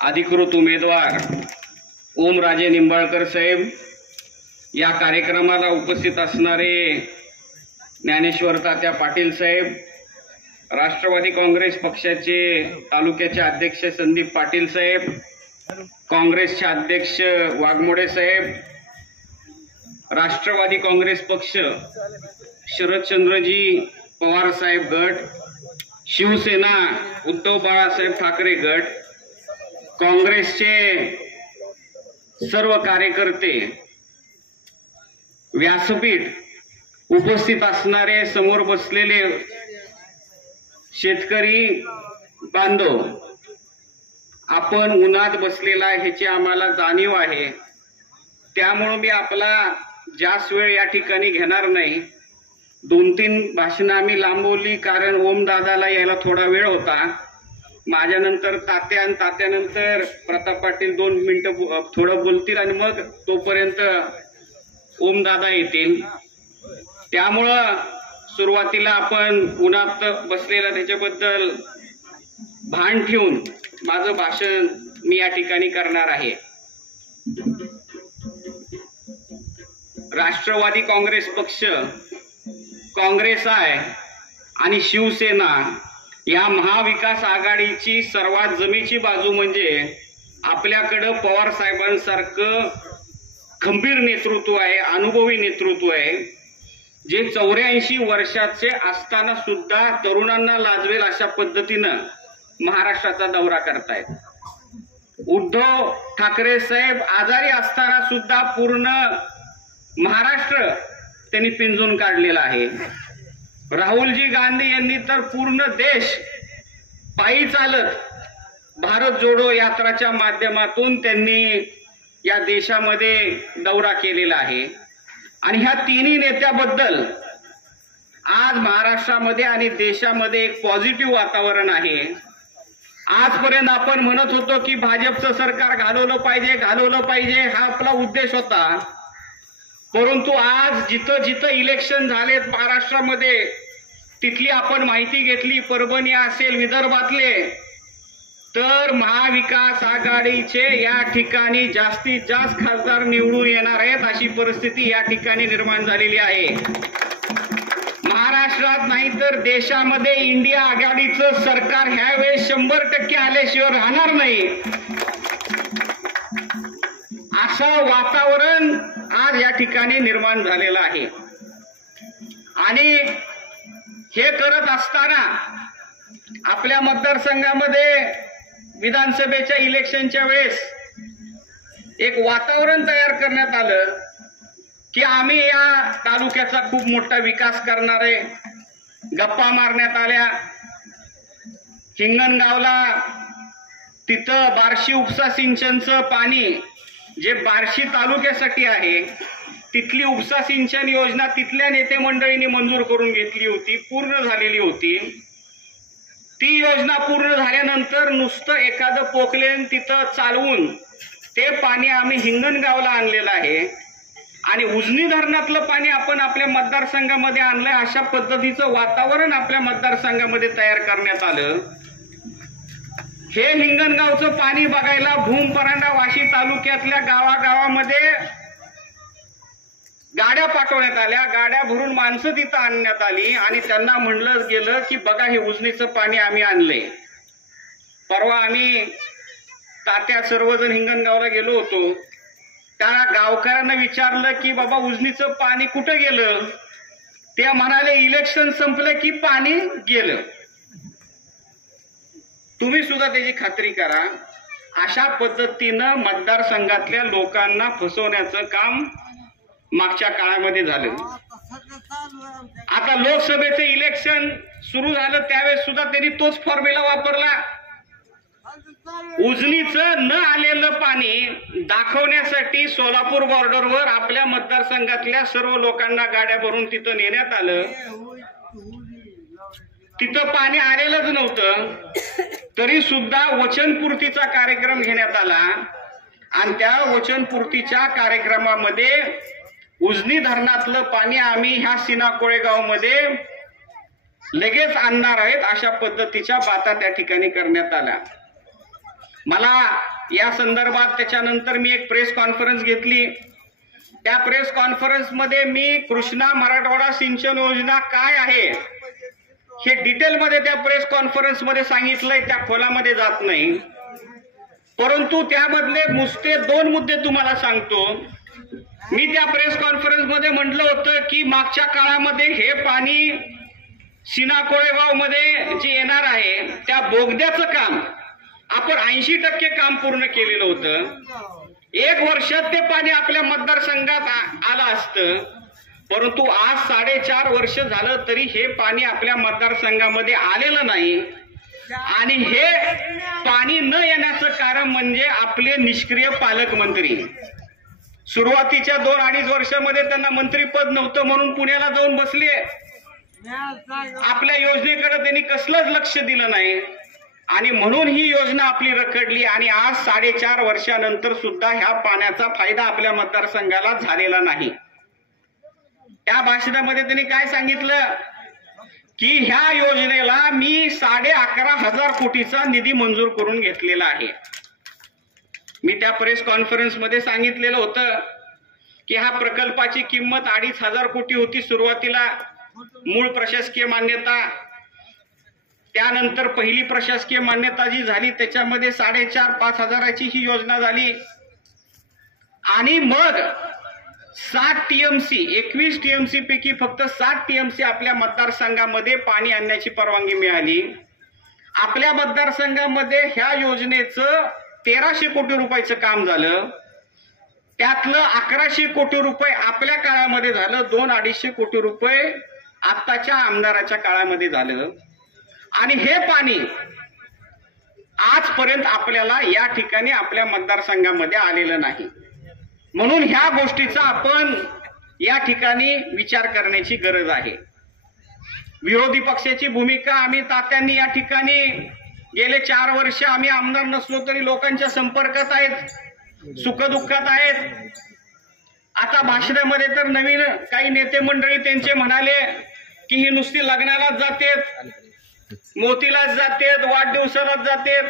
अधिकृत उमेदवार ओमराजे निंबाळकर साहेब, या कार्यक्रमाला उपस्थित असणारे ज्ञानेश्वर तात्या पाटील साहेब, राष्ट्रवादी काँग्रेस पक्षाचे तालुक्याचे अध्यक्ष संदीप पाटील साहेब, काँग्रेसचे अध्यक्ष वाघमोडे साहेब, राष्ट्रवादी काँग्रेस पक्ष शरदचंद्रजी पवार साहेब गट, शिवसेना उद्धव बाळासाहेब ठाकरे गट, काँग्रेसचे सर्व कार्यकर्ते, व्यासपीठ उपस्थित असणारे समोर बसलेले शेतकरी बांधव, आपण उन्हात बसलेला ह्याची आम्हाला जाणीव आहे, त्यामुळे मी आपला जास्त वेळ या ठिकाणी घेणार नाही। 2-3 भाषणं आम्ही लांबवली कारण ओम दादाला यायला थोडा वेळ होता। माझ्यानंतर तात्या आणि तात्यानंतर प्रताप पाटील 2 मिनिटं थोडं बोलतील आणि मग तोपर्यंत ओम दादा येतील। त्यामुळं सुरुवातीला आपण उन्हात बसलेला त्याच्याबद्दल भान ठेवून माझं भाषण मी या ठिकाणी करणार आहे। राष्ट्रवादी काँग्रेस पक्ष, काँग्रेस आहे आणि शिवसेना या महाविकास आघाडीची सर्वात जमेची बाजू म्हणजे आपल्याकडे पवार साहेबांसारखं खंबीर नेतृत्व आहे, अनुभवी नेतृत्व आहे, जे 84 वर्षाचे असताना सुद्धा तरुणांना लाजवेल अशा पद्धतीनं महाराष्ट्राचा दौरा करतायत। उद्धव ठाकरे साहेब आजारी असताना सुद्धा पूर्ण महाराष्ट्र त्यांनी पिंजून काढलेला आहे। राहुलजी गांधी यांनी तर पूर्ण देश पायी चालत भारत जोडो यात्राच्या माध्यमातून त्यांनी या देशामध्ये दौरा केलेला आहे। आणि ह्या तिन्ही नेत्याबद्दल आज महाराष्ट्रामध्ये आणि देशामध्ये एक पॉझिटिव्ह वातावरण आहे। आजपर्यंत आपण म्हणत होतो की भाजपचं सरकार घालवलं पाहिजे हा आपला उद्देश होता, परंतु आज जिथं जिथं इलेक्शन झालेत महाराष्ट्रामध्ये तिथली आपण माहिती घेतली, परभणी असेल, विदर्भातले, तर महाविकास आघाडीचे या ठिकाणी जास्तीत जास्त खासदार निवडून येणार आहेत अशी परिस्थिती या ठिकाणी निर्माण झालेली आहे। महाराष्ट्रात नाही तर देशामध्ये इंडिया आघाडीचं सरकार ह्यावेळेस 100% आल्याशिवाय राहणार नाही असं वातावरण आज या ठिकाणी निर्माण झालेलं आहे। आणि हे करत असताना आपल्या मतदारसंघामध्ये विधानसभेच्या इलेक्शनच्या वेळेस एक वातावरण तयार करण्यात आलं की आम्ही या तालुक्याचा खूप मोठा विकास करणार आहे। गप्पा मारण्यात आल्या। हिंगणगावला तिथं बार्शी उपसा सिंचनचं पाणी जे बार्शी तालुक्यासाठी आहे, तिथली उपसा सिंचन योजना तिथल्या नेते मंडळींनी मंजूर करून घेतली होती, पूर्ण झालेली होती। ती योजना पूर्ण झाल्यानंतर नुसतं एखादं पोकलेन तिथं चालवून ते पाणी आम्ही हिंगणगावला आणलेलं आहे आणि उजनी धरणातलं पाणी आपण आपल्या मतदारसंघामध्ये आणलंय अशा पद्धतीचं वातावरण आपल्या मतदारसंघामध्ये तयार करण्यात आलं। हे हिंगणगावचं पाणी बघायला भूम, परांडा, वाशी तालुक्यातल्या गावागावामध्ये गाड्या पाठवण्यात आल्या, गाड्या भरून माणसं तिथं आणण्यात आली आणि त्यांना म्हणलं गेलं की बघा हे उजनीचं पाणी आम्ही आणलंय। परवा आम्ही तात्या सर्वजण हिंगणगावला गेलो होतो, त्या गावकऱ्यांना विचारलं की बाबा उजनीचं पाणी कुठं गेलं? ते म्हणाले इलेक्शन संपलं की पाणी गेलं। तुम्ही सुद्धा त्याची खात्री करा। अशा पद्धतीनं मतदारसंघातल्या लोकांना फसवण्याचं काम मागच्या काळामध्ये झालं। आता लोकसभेचे इलेक्शन सुरू झालं त्यावेळेस सुद्धा त्यांनी तोच फॉर्म्युला वापरला। उजनीचं न आलेलं पाणी दाखवण्यासाठी सोलापूर बॉर्डरवर आपल्या मतदारसंघातल्या सर्व लोकांना गाड्या भरून तिथं नेण्यात आलं। तिथं पाणी आलेलंच नव्हतं, तरी सुद्धा वचनपूर्तीचा कार्यक्रम घेण्यात आला आणि त्या वचनपूर्तीच्या कार्यक्रमामध्ये उजनी धरणातलं पाणी आम्ही ह्या सीना कोळेगाव मध्ये लगेच आणणार आहेत अशा पद्धतीच्या बाता त्या ठिकाणी करण्यात आल्या। मला या संदर्भात त्याच्यानंतर मी एक प्रेस कॉन्फरन्स घेतली. त्या प्रेस कॉन्फरन्स मध्ये मी कृष्णा मराठवाडा सिंचन योजना काय आहे हे डिटेलमध्ये त्या प्रेस कॉन्फरन्स मध्ये सांगितलंय. त्या खोलामध्ये जात नाही, परंतु त्यामधले नुसते 2 मुद्दे तुम्हाला सांगतो. मी त्या प्रेस कॉन्फरन्स मध्ये म्हटलं होतं की मागच्या काळामध्ये हे पाणी सीना कोळेगाव मध्ये जे येणार आहे त्या बोगद्याचं काम आपण 80% काम पूर्ण केलेलं होतं. 1 वर्षात ते पाणी आपल्या मतदारसंघात आलं असतं, परंतु आज 4.5 वर्ष झालं तरी हे पाणी आपल्या मतदारसंघामध्ये आलेलं नाही. आणि हे पाणी न येण्याचं कारण म्हणजे आपले निष्क्रिय पालकमंत्री. सुरुवातीच्या 2-2.5 वर्षामध्ये त्यांना मंत्रीपद नव्हतं म्हणून पुण्याला जाऊन बसले. आपल्या योजनेकडे त्यांनी कसलंच लक्ष दिलं नाही आणि म्हणून ही योजना आपली रखडली. आणि आज 4.5 वर्षानंतर सुद्धा ह्या पाण्याचा फायदा आपल्या मतदारसंघाला झालेला नाही. त्या भाषणामध्ये त्यांनी काय सांगितलं की ह्या योजनेला मी 11,500 कोटीचा निधी मंजूर करून घेतलेला आहे. मी त्या प्रेस कॉन्फरन्स मध्ये सांगितलेलं होतं की ह्या प्रकल्पाची किंमत 2,500 कोटी होती सुरुवातीला, मूळ प्रशासकीय मान्यता. त्यानंतर पहिली प्रशासकीय मान्यता जी झाली त्याच्यामध्ये 4,500-5 हजाराची ही योजना झाली. आणि मग 7 टीएमसी 21 टीएमसी पैकी फक्त 7 टीएमसी आपल्या मतदारसंघामध्ये पाणी आणण्याची परवानगी मिळाली. आपल्या मतदारसंघामध्ये ह्या योजनेचं 1,300 कोटी रुपयाचं काम झालं. त्यातलं 1,100 कोटी रुपये आपल्या काळामध्ये झालं, 200-250 कोटी रुपये आत्ताच्या आमदाराच्या काळामध्ये झालं. आणि हे पाणी आजपर्यंत आपल्याला या ठिकाणी आपल्या मतदारसंघामध्ये आलेलं नाही. म्हणून ह्या गोष्टीचा आपण या ठिकाणी विचार करण्याची गरज आहे. विरोधी पक्षाची भूमिका आम्ही तात्यांनी या ठिकाणी गेले 4 वर्ष आम्ही आमदार नसलो तरी लोकांच्या संपर्कात आहेत, सुखदुःखात आहेत. आता भाषणामध्ये तर नवीन काही नेते मंडळी त्यांचे म्हणाले की ही नुसती लग्नालाच जातेत, मोतीलाच जातेत, वाढदिवसालाच जातेत.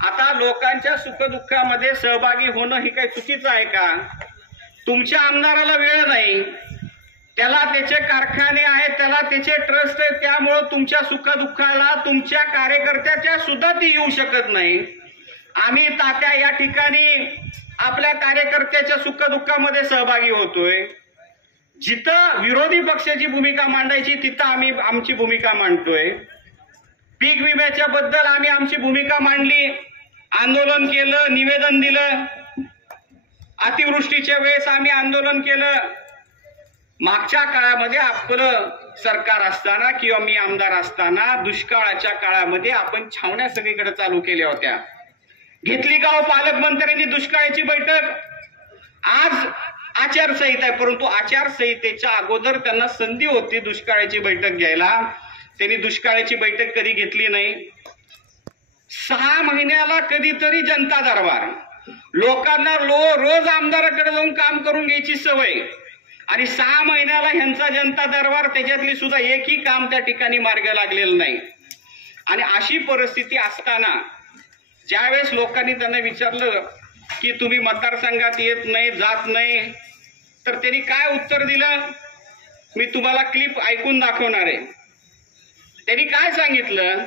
आता लोकांच्या सुखदुःखामध्ये सहभागी होणं ही काही चुकीचं आहे का? तुमच्या आमदाराला वेळ नाही, त्याला त्याचे कारखाने आहेत, त्याला त्याचे ट्रस्ट आहेत, त्यामुळे तुमच्या सुखदुःखाला तुमच्या कार्यकर्त्याच्या सुद्धा ती येऊ शकत नाही. आम्ही तात्या या ठिकाणी आपल्या कार्यकर्त्याच्या सुखदुःखामध्ये सहभागी होतोय. जिथं विरोधी पक्षाची भूमिका मांडायची तिथं आम्ही आमची भूमिका मांडतोय. पीक विम्याच्या बद्दल आम्ही आमची भूमिका मांडली, आंदोलन केलं, निवेदन दिलं. अतिवृष्टीच्या वेळेस आम्ही आंदोलन केलं. मागच्या काळामध्ये आपलं सरकार असताना किंवा मी आमदार असताना दुष्काळाच्या काळामध्ये आपण छावण्या सगळीकडे चालू केल्या होत्या. घेतली गाव पालकमंत्र्यांनी दुष्काळाची बैठक. आज आचारसंहिता आहे, परंतु आचारसंहितेच्या अगोदर त्यांना संधी होती दुष्काळाची बैठक घ्यायला. त्यांनी दुष्काळाची बैठक कधी घेतली नाही. 6 महिन्याला कधीतरी जनता दरबार. लोकांना रोज आमदाराकडे जाऊन काम करून घ्यायची सवय आणि 6 महिन्याला ह्यांचा जनता दरबार, त्याच्यातली सुद्धा एकही काम त्या ठिकाणी मार्ग लागलेलं नाही. आणि अशी परिस्थिती असताना ज्यावेळेस लोकांनी त्यांना विचारलं की तुम्ही मतदारसंघात येत नाही, जात नाही, तर त्यांनी काय उत्तर दिलं मी तुम्हाला क्लिप ऐकून दाखवणार आहे. त्यांनी काय सांगितलं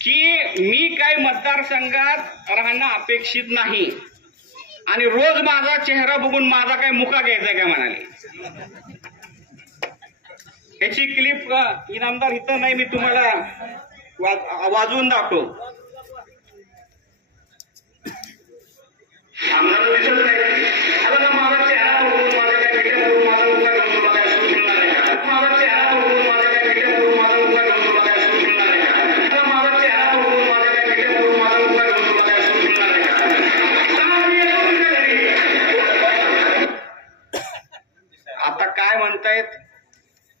की मी काही मतदारसंघात राहणं अपेक्षित नाही आणि रोज माझा चेहरा बघून माझा काय मुका घ्यायचा का म्हणाले. याची क्लिप इनामदार इथं नाही, मी तुम्हाला वाजवून दाखव. आम्हाला दिसत नाही आता माझा चेहरा बघून माझा काय मीडिया बघून माझा मुका घेऊन तुला काय सूट मिळणार आहे का? माझा चेहरा बघून माझा काय मीडिया बघून माझा मुका घेऊन तुला काय सूट मिळणार आहे का? आता माझा चेहरा बघून माझा काय मीडिया बघून माझा मुका घेऊन तुला काय सूट मिळणार आहे का? आता काय म्हणतायत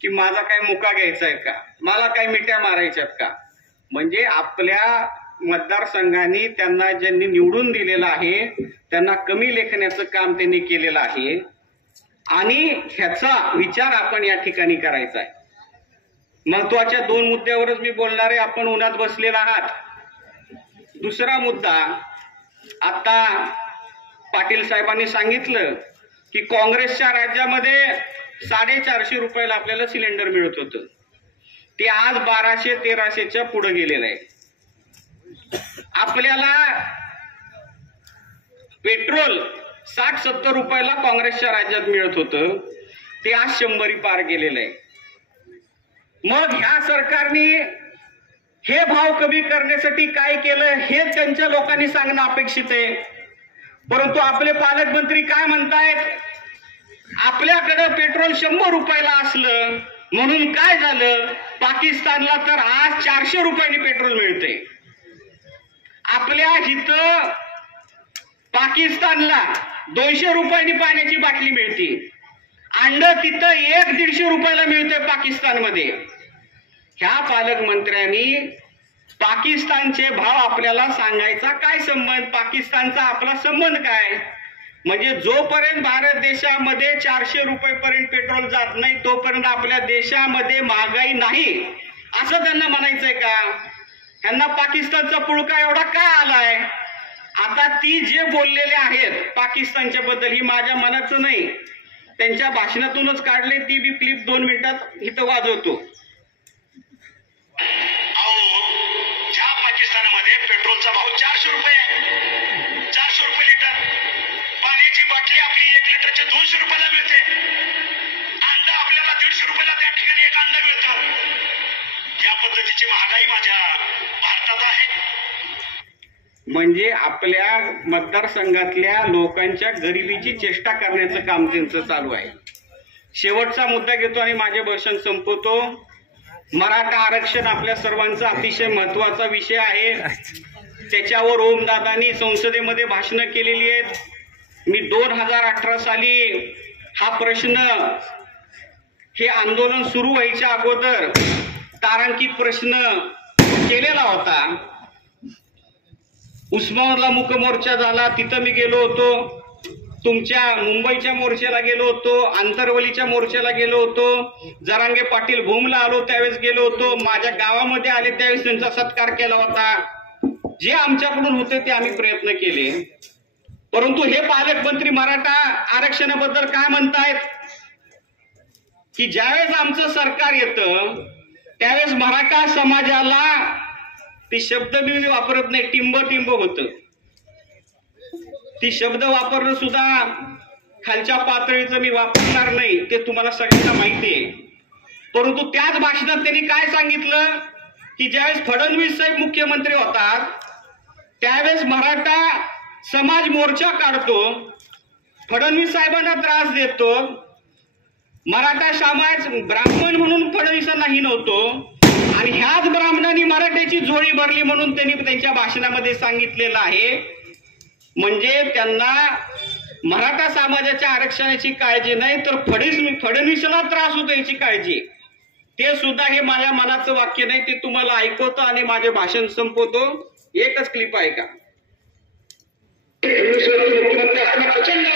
की माझा काय मुका घ्यायचा आहे का, मला काय मिठ्या मारायच्यात का? म्हणजे आपल्या मतदारसंघाने त्यांना ज्यांनी निवडून दिलेलं आहे त्यांना कमी लेखण्याचं काम त्यांनी केलेलं आहे आणि ह्याचा विचार आपण या ठिकाणी करायचा आहे. महत्वाच्या 2 मुद्द्यावरच मी बोलणार आहे. आपण उन्हात बसलेला आहात, दुसरा मुद्दा, आता पाटील साहेबांनी सांगितलं की काँग्रेसच्या राज्यामध्ये 450 रुपयाला आपल्याला सिलेंडर मिळत होतं, ते आज 1200-1300च्या पुढे गेलेलं आहे. आपल्याला पेट्रोल 60-70 रुपयाला काँग्रेसच्या राज्यात मिळत होतं, ते आज 100 पार गेलेलं आहे. मग ह्या सरकारने हे भाव कमी करण्यासाठी काय केलं हे त्यांच्या लोकांनी सांगणं अपेक्षित आहे. परंतु आपले पालकमंत्री काय म्हणतायत, आपल्याकडे पेट्रोल 100 रुपयाला असलं म्हणून काय झालं, पाकिस्तानला तर आज 400 रुपयांनी पेट्रोल मिळते. आपल्या इथं पाकिस्तानला 200 रुपयांनी पाण्याची बाटली मिळते, अंड तिथं 100-150 रुपयाला मिळते पाकिस्तानमध्ये. ह्या पालकमंत्र्यांनी पाकिस्तानचे भाव आपल्याला सांगायचा काय संबंध, पाकिस्तानचा आपला संबंध काय? म्हणजे जोपर्यंत भारत देशामध्ये 400 रुपयेपर्यंत पेट्रोल जात नाही तोपर्यंत आपल्या देशामध्ये महागाई नाही असं त्यांना म्हणायचंय का? त्यांना पाकिस्तानचा पुळका एवढा का आलाय? आता ती जे बोललेले आहेत पाकिस्तानच्या बद्दल, ही माझ्या मनाचं नाही, त्यांच्या भाषणातूनच काढले, ती बी क्लिप 2 मिनिटात इथं वाजवतो. ज्या पाकिस्तानमध्ये पेट्रोलचा भाव 400 रुपये, 400 रुपये लिटर, पाण्याची बाटली आपली 1 लिटरचे 200 रुपयाला मिळते, अंडा आपल्याला 150 रुपयाला त्या ठिकाणी एक अंडा मिळतं. या पद्धतीची महागाई माझ्या भारतात आहे. म्हणजे आपल्या मतदारसंघातल्या लोकांच्या गरिबीची चेष्टा करण्याचं काम त्यांचं चालू आहे. शेवटचा मुद्दा घेतो आणि माझे भाषण संपवतो. मराठा आरक्षण आपल्या सर्वांचा अतिशय महत्वाचा विषय आहे. त्याच्यावर ओमदादांनी संसदेमध्ये भाषणं केलेली आहेत. मी 2018 साली हा प्रश्न, हे आंदोलन सुरू व्हायच्या अगोदर तारांकित प्रश्न केलेला होता. उस्मानाबादला मुक मोर्चा झाला, तिथं मी गेलो होतो. तुमच्या मुंबईच्या मोर्चाला गेलो होतो, आंतरवलीच्या मोर्चाला गेलो होतो, जरांगे पाटील भूमला आलो त्यावेळेस गेलो होतो, माझ्या गावामध्ये आले त्यावेळेस त्यांचा सत्कार केला होता. जे आमच्याकडून होते ते आम्ही प्रयत्न केले. परंतु हे पालकमंत्री मराठा आरक्षणाबद्दल काय म्हणतायत की ज्यावेळेस आमचं सरकार येतं त्यावेळेस मराठा समाजाला, ते शब्द मी वापरत नाही, टिंब होतं, ती शब्द वापरणं सुद्धा खालच्या पातळीचं मी वापरणार नाही, ते तुम्हाला सगळ्यांना माहिती आहे. परंतु त्याच भाषणात त्यांनी काय सांगितलं की ज्यावेळेस फडणवीस साहेब मुख्यमंत्री होतात त्यावेळेस मराठा समाज मोर्चा काढतो, फडणवीस साहेबांना त्रास देतो, मराठा समाज ब्राह्मण म्हणून फडणवीसांनाही नव्हतो, आणि ह्याच ब्राह्मणांनी मराठ्याची झोळी भरली म्हणून त्यांनी त्यांच्या भाषणामध्ये सांगितलेलं आहे. म्हणजे त्यांना मराठा समाजाच्या आरक्षणाची काळजी नाही तर फडणवीसला त्रास होतो याची काळजी. ते सुद्धा हे माझ्या मनाचं वाक्य नाही, ते तुम्हाला ऐकवतो आणि माझे भाषण संपवतो. एकच क्लिप आहे का? मुख्यमंत्री असताना प्रचंड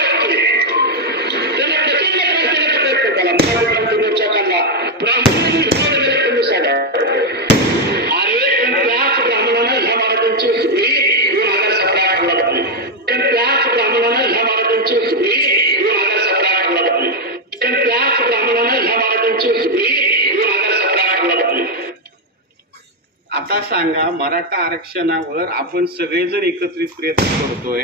आता सांगा, मराठा आरक्षणावर आपण सगळेजण एकत्रित प्रयत्न करतोय.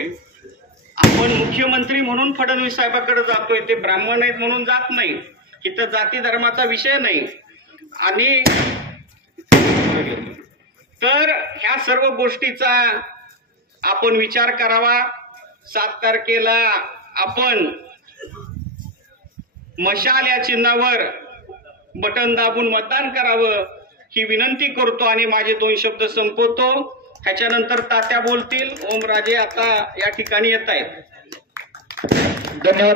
आपण मुख्यमंत्री म्हणून फडणवीस साहेबांकडे जातोय, ते ब्राह्मण आहेत म्हणून जात नाही, इथं जाती धर्माचा विषय नाही. आणि तर ह्या सर्व गोष्टीचा आपण विचार करावा. 7 तारखेला आपण मशाल या चिन्हावर बटन दाबून मतदान करावं ही विनंती करतो आणि माझे 2 शब्द संपवतो. ह्याच्यानंतर तात्या बोलतील. ओमराजे आता या ठिकाणी येत आहेत. धन्यवाद.